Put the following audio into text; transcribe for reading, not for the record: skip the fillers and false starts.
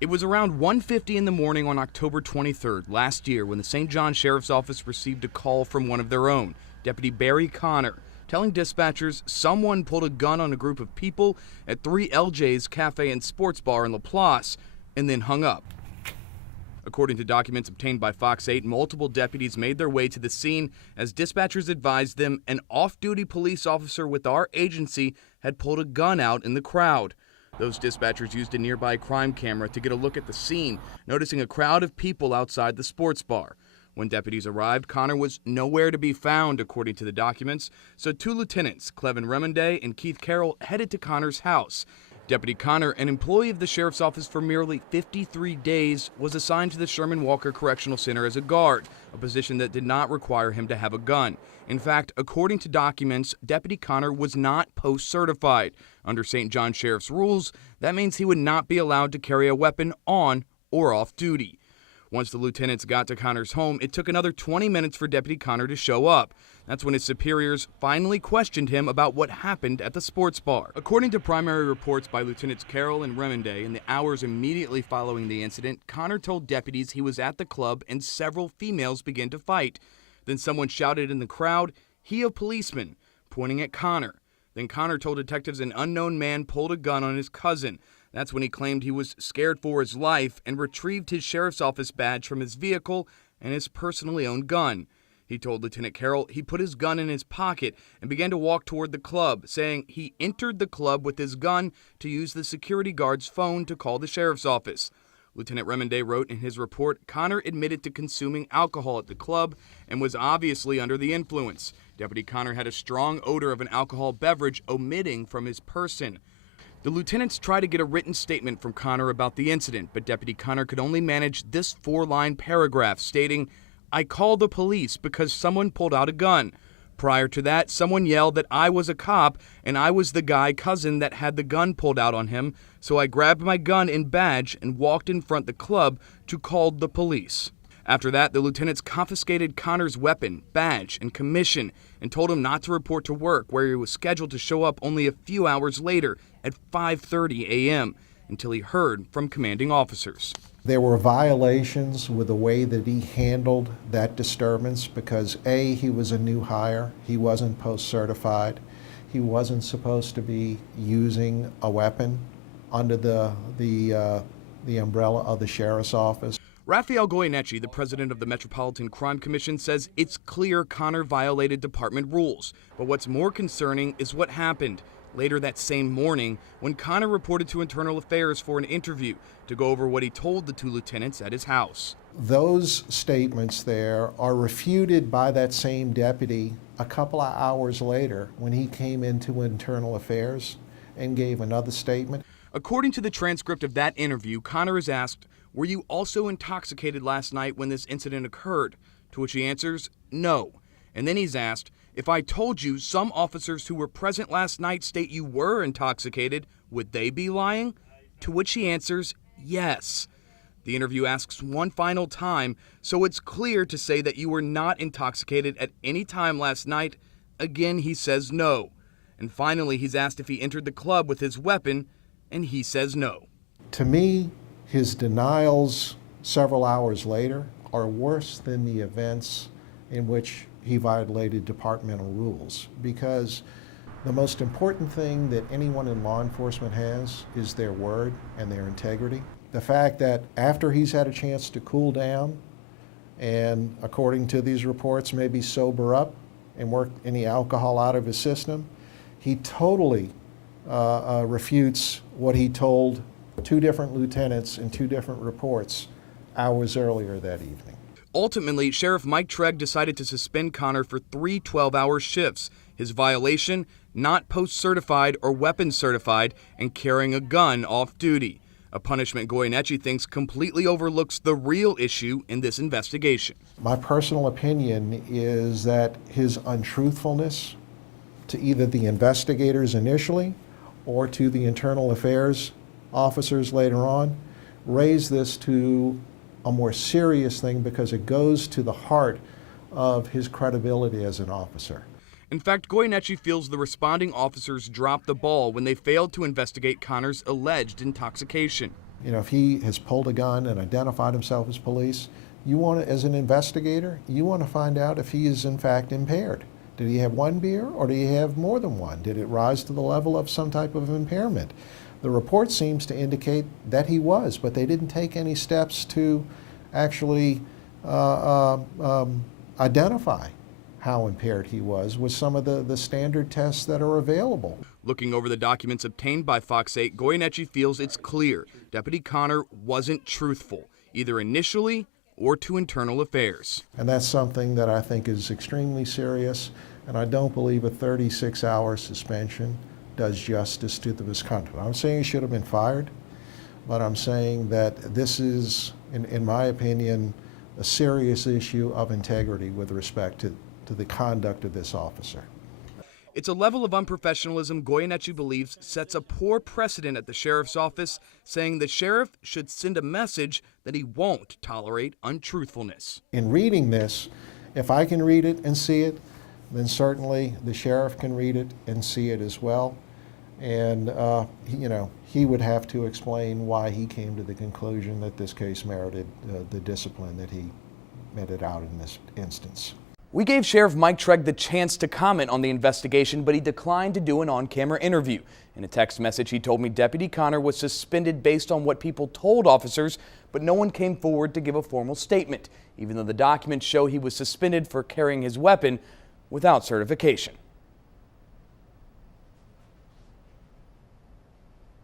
It was around 1:50 in the morning on October 23rd last year when the St. John Sheriff's Office received a call from one of their own, Deputy Barry Connor, telling dispatchers someone pulled a gun on a group of people at 3LJ's Cafe and Sports Bar in LaPlace and then hung up. According to documents obtained by Fox 8, multiple deputies made their way to the scene as dispatchers advised them an off-duty police officer with our agency had pulled a gun out in the crowd. Those dispatchers used a nearby crime camera to get a look at the scene, noticing a crowd of people outside the sports bar. When deputies arrived, Connor was nowhere to be found, according to the documents, so two lieutenants, Clevin Remonday and Keith Carroll, headed to Connor's house. Deputy Connor, an employee of the sheriff's office for merely 53 days, was assigned to the Sherman Walker Correctional Center as a guard, a position that did not require him to have a gun. In fact, according to documents, Deputy Connor was not post-certified. Under St. John Sheriff's rules, that means he would not be allowed to carry a weapon on or off duty. Once the lieutenants got to Connor's home, it took another 20 minutes for Deputy Connor to show up. That's when his superiors finally questioned him about what happened at the sports bar. According to primary reports by Lieutenants Carroll and Remonday, in the hours immediately following the incident, Connor told deputies he was at the club and several females began to fight. Then someone shouted in the crowd, "He a policeman," pointing at Connor. Then Connor told detectives an unknown man pulled a gun on his cousin. That's when he claimed he was scared for his life and retrieved his sheriff's office badge from his vehicle and his personally owned gun. He told Lieutenant Carroll he put his gun in his pocket and began to walk toward the club, saying he entered the club with his gun to use the security guard's phone to call the sheriff's office. Lieutenant Remonday wrote in his report, Connor admitted to consuming alcohol at the club and was obviously under the influence. Deputy Connor had a strong odor of an alcohol beverage emitting from his person. The lieutenants tried to get a written statement from Connor about the incident, but Deputy Connor could only manage this 4-line paragraph stating, "I called the police because someone pulled out a gun. Prior to that, someone yelled that I was a cop and I was the guy cousin that had the gun pulled out on him, so I grabbed my gun and badge and walked in front of the club to call the police." After that, the lieutenants confiscated Connor's weapon, badge, and commission and told him not to report to work, where he was scheduled to show up only a few hours later at 5:30 a.m. until he heard from commanding officers. There were violations with the way that he handled that disturbance because A, he was a new hire, he wasn't post-certified, he wasn't supposed to be using a weapon under the umbrella of the sheriff's office. Raphael Goyeneche, the president of the Metropolitan Crime Commission, says it's clear Connor violated department rules. But what's more concerning is what happened later that same morning when Connor reported to Internal Affairs for an interview to go over what he told the two lieutenants at his house. Those statements there are refuted by that same deputy a couple of hours later when he came into Internal Affairs and gave another statement. According to the transcript of that interview, Connor is asked, "Were you also intoxicated last night when this incident occurred?" To which he answers, "No." And then he's asked, "If I told you some officers who were present last night state you were intoxicated, would they be lying?" To which he answers, "Yes." The interview asks one final time, "So it's clear to say that you were not intoxicated at any time last night?" Again, he says no. And finally, he's asked if he entered the club with his weapon, and he says no. To me, his denials several hours later are worse than the events in which he violated departmental rules, because the most important thing that anyone in law enforcement has is their word and their integrity. The fact that after he's had a chance to cool down and, according to these reports, maybe sober up and work any alcohol out of his system, he totally refutes what he told two different lieutenants in two different reports hours earlier that evening. Ultimately, Sheriff Mike Treg decided to suspend Connor for 3 12-hour shifts. His violation, not post-certified or weapons certified and carrying a gun off duty. A punishment Goyeneche thinks completely overlooks the real issue in this investigation. My personal opinion is that his untruthfulness to either the investigators initially or to the Internal Affairs officers later on raised this to a more serious thing because it goes to the heart of his credibility as an officer. In fact, Goyeneche feels the responding officers dropped the ball when they failed to investigate Connor's alleged intoxication. You know, if he has pulled a gun and identified himself as police, you want to, as an investigator, you want to find out if he is in fact impaired. Did he have one beer or did he have more than one? Did it rise to the level of some type of impairment? The report seems to indicate that he was, but they didn't take any steps to actually identify how impaired he was with some of the standard tests that are available. Looking over the documents obtained by Fox 8, Goyeneche feels it's clear Deputy Connor wasn't truthful, either initially or to Internal Affairs. And that's something that I think is extremely serious, and I don't believe a 36-hour suspension does justice to the misconduct. I'm saying he should have been fired, but I'm saying that this is, in my opinion, a serious issue of integrity with respect to the conduct of this officer. It's a level of unprofessionalism Goyeneche believes sets a poor precedent at the sheriff's office, saying the sheriff should send a message that he won't tolerate untruthfulness. In reading this, if I can read it and see it, then certainly the sheriff can read it and see it as well. And he would have to explain why he came to the conclusion that this case merited the discipline that he meted out in this instance. We gave Sheriff Mike Treg the chance to comment on the investigation, but he declined to do an on-camera interview. In a text message, he told me Deputy Connor was suspended based on what people told officers, but no one came forward to give a formal statement, even though the documents show he was suspended for carrying his weapon without certification.